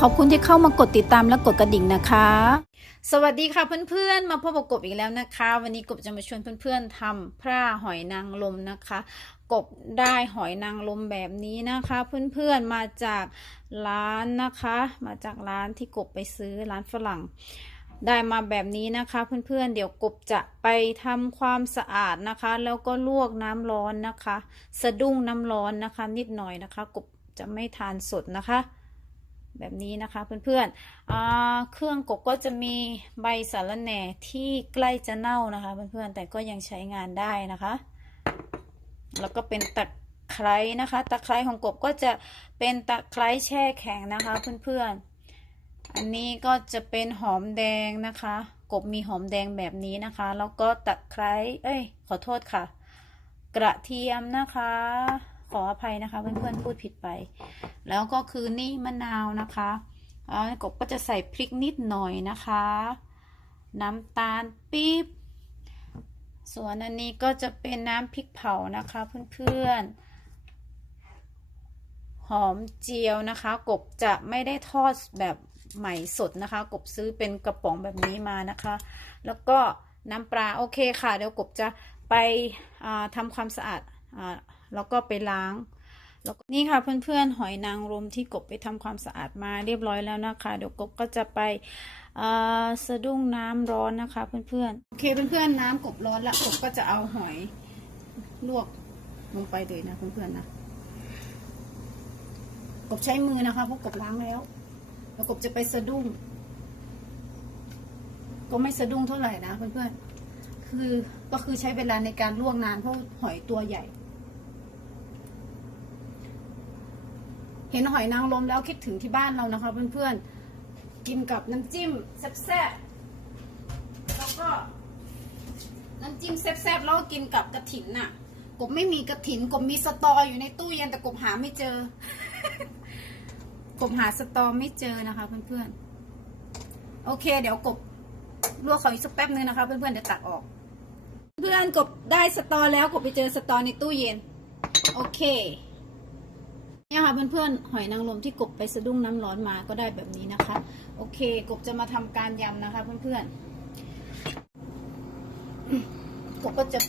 ขอบคุณที่เข้ามากดติดตามและกดกระดิ่งนะคะ สวัสดีค่ะเพื่อนๆ มาพบกับกบอีกแล้วนะคะ วันนี้กบจะมาชวนเพื่อนๆทำพร่าหอยนางรมนะคะ กบได้หอยนางรมแบบนี้นะคะ เพื่อนๆมาจากร้านนะคะ มาจากร้านที่กบไปซื้อร้านฝรั่งได้มาแบบนี้นะคะเพื่อนๆ เดี๋ยวกบจะไปทำความสะอาดนะคะ แล้วก็ลวกน้ำร้อนนะคะ สะดุ้งน้ำร้อนนะคะ นิดหน่อยนะคะ กบจะไม่ทานสดนะคะ แบบนี้นะคะเพื่อนๆอ่าเครื่องกบก็จะมีใบสารแหน่ที่ใกล้จะเน่านะคะเพื่อนๆ แต่ก็ยังใช้งานได้นะคะ แล้วก็เป็นตะไคร้นะคะ ตะไคร้ของกบก็จะเป็นตะไคร้แช่แข็งนะคะเพื่อนๆ อันนี้ก็จะเป็นหอมแดงนะคะ กบมีหอมแดงแบบนี้นะคะ แล้วก็ตะไคร้ เอ้ย ขอโทษค่ะ กระเทียมนะคะ ขออภัยนะคะ เพื่อนๆพูดผิดไป แล้วก็คือนี่มะนาวนะคะกบก็จะใส่พริกนิดหน่อยนะคะ น้ำตาลปี๊บส่วนอันนี้ก็จะเป็นน้ำพริกเผานะคะเพื่อนๆ หอมเจียวนะคะ กบจะไม่ได้ทอดแบบใหม่สดนะคะ กบซื้อเป็นกระป๋องแบบนี้มานะคะ แล้วก็น้ำปลาโอเคค่ะ เดี๋ยวกบจะไปทำความสะอาดอา แล้วก็ไปล้าง แล้วนี่ค่ะเพื่อนๆหอยนางรมที่กบไปทำความสะอาดมาเรียบร้อยแล้วนะคะ เดี๋ยวกบก็จะไปสะดุ้งน้ำร้อนนะคะ เพื่อนๆโอเคเพื่อนๆน้ำกบร้อนแล้วกบก็จะเอาหอยลวกลงไปเลยนะเพื่อนๆนะกบใช้มือนะคะเพราะกบล้างแล้วแล้วกบจะไปสะดุ้ง ก็ไม่สะดุ้งเท่าไหร่นะเพื่อนๆคือก็คือใช้เวลาในการลวกนานเพราะหอยตัวใหญ่ เห็นหอยนางรมแล้วคิดถึงที่บ้านเรานะคะ เพื่อนๆ กินกับน้ำจิ้มแซ่บๆ แล้วก็น้ำจิ้มแซ่บๆ แล้วก็กินกับกระถินน่ะ กบไม่มีกระถิน กบมีสตออยู่ในตู้เย็นแต่กบหาไม่เจอ กบหาสตอไม่เจอนะคะเพื่อนๆ โอเค เดี๋ยวกบลวกเขาอีกสักแป๊บนึงนะคะเพื่อนๆ เดี๋ยวตักออก เพื่อนกบได้สตอแล้วกบไปเจอสตอในตู้เย็น โอเค เนี่ยค่ะเพื่อนๆหอยนางรมที่กบไปสะดุ้งน้ำร้อนมาก็ได้แบบนี้นะคะ โอเค กบจะมาทำการยำนะคะ เพื่อนๆกบก็จะ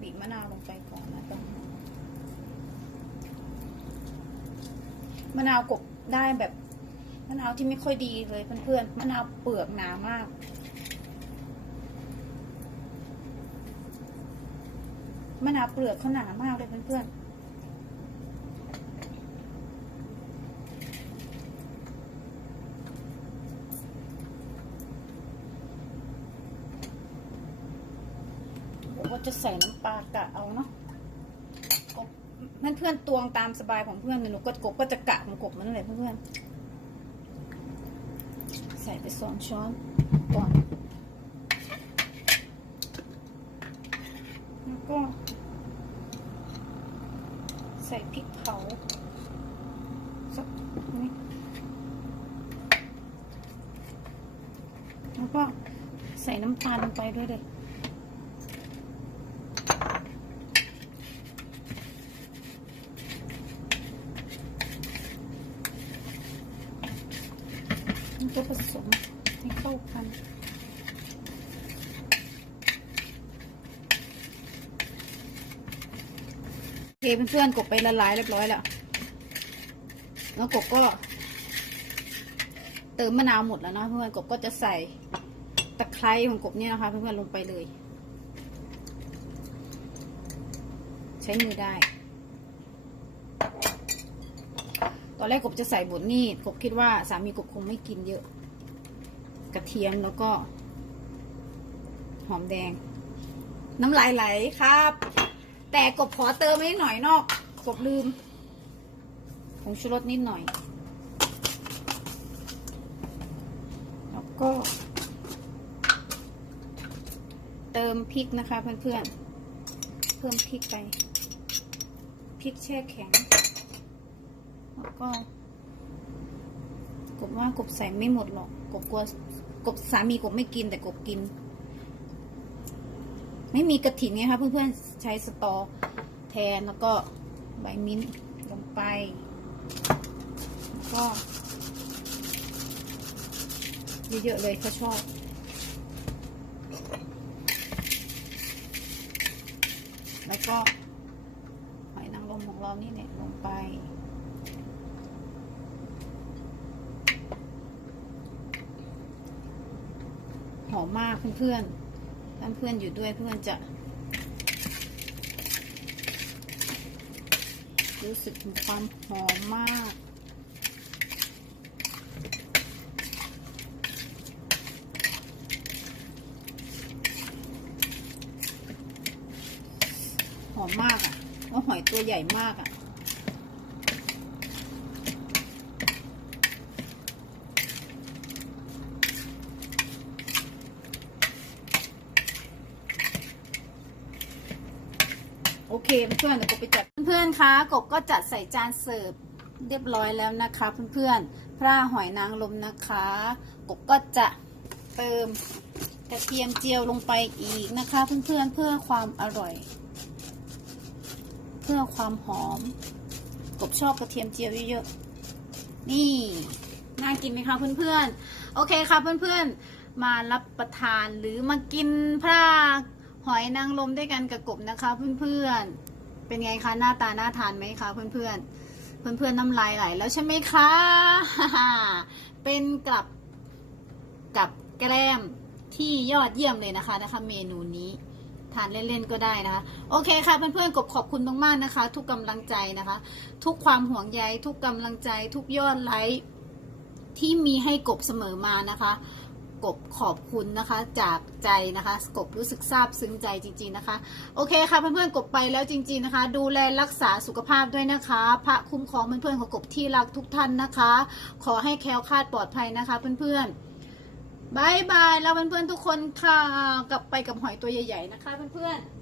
บีบมะนาวลงไปก่อนนะต้องมะนาวกบได้แบบมะนาวที่ไม่ค่อยดีเลยเพื่อนๆมะนาวเปลือกหนามากมะนาวเปลือกเขาหนามากเลยเพื่อนๆ เดี๋ยวก็ จะใส่น้ำปลากะเอาเนาะกบเพื่อนๆตวงตามสบายของเพื่อนเลยหนูก็กบก็จะกะของกบมันเลยเพื่อนใส่ไปสองช้อนก่อนแล้วก็ ใส่พริกเผาสักนิดแล้วก็ใส่น้ำตาลลงไปด้วยเลย มันก็ผสมให้เข้ากัน โอ เคเพื่อนๆกบไปละลายเรียบร้อยแล้ว แล้วกบก็ เติมมะนาวหมดแล้วนะเพื่อนกบก็จะใส่ตะไคร้ของกบเนี่ยนะคะ เพื่อนๆลงไปเลย ใช้มือได้ ตอนแรกกบจะใส่บดนี่กบคิดว่าสามีกบคงไม่กินเยอะ กระเทียมแล้วก็ หอมแดง น้ำลายไหลครับ แต่กบขอเติมนิดหน่อยนอก กบลืมผงชูรสนิดหน่อย แล้วก็ เติมพริกนะคะเพื่อนๆ เพิ่มพริกไป พริกแช่แข็ง แล้วก็ กบว่ากบใส่ไม่หมดหรอก กบกลัวกบสามีกบไม่กินแต่กบกิน ไม่มีกระถิ่นไงคะเพื่อนๆใช้สตอแทนแล้วก็ใบมิ้นท์ลงไปแล้วก็ เยอะๆเลยเขาชอบแล้วก็หอยนางรมของเรานี่เนี่ยลงไป หอมมากเพื่อนๆ ถ้าเพื่อนอยู่ด้วยเพื่อนจะรู้สึกถึงความหอมมากหอมมากอะว่าหอยตัวใหญ่มากอะ อเคเพื่อนๆเดี๋ยวกบไปจัดเพื่อนๆคะกบก็จัดใส่จานเสิร์ฟเรียบร้อยแล้วนะคะเพื่อนๆพร่าหอยนางรมนะคะ กบก็จะเติมกระเทียมเจียวลงไปอีกนะคะ เพื่อนๆเพื่อความอร่อย เพื่อความหอม กบชอบกระเทียมเจียวเยอะๆนี่น่ากินไหมคะเพื่อนๆโอเคค่ะเพื่อนๆมารับประทานหรือมากินพร่า หอยนางรมด้วยกันกับกบนะคะ เพื่อนๆ เป็นไงคะหน้าตาน่าทานไหมคะเพื่อนๆ เพื่อนๆน้ำลายไหลแล้วใช่ไหมคะ เป็นกับกับแกล้มที่ยอดเยี่ยมเลยนะคะนะคะ เมนูนี้ทานเล่นๆก็ได้นะคะ โอเคค่ะเพื่อนๆกบขอบคุณมากๆนะคะ ทุกกำลังใจนะคะ ทุกความห่วงใยทุกกำลังใจ ทุกยอดไลค์ที่มีให้กบเสมอมานะคะ กบขอบคุณนะคะ จากใจนะคะ กบรู้สึกซาบซึ้งใจจริง ๆนะคะ โอเคค่ะเพื่อนๆกบไปแล้วจริง ๆนะคะ ดูแลรักษาสุขภาพด้วยนะคะ พระคุ้มครองเพื่อนๆของกบที่รักทุกท่านนะคะ ขอให้แคล้วคลาดปลอดภัยนะคะ เพื่อนๆบายบายแล้วเพื่อนๆทุกคนค่ะกลับไปกับหอยตัวใหญ่ ๆ นะคะ เพื่อนๆ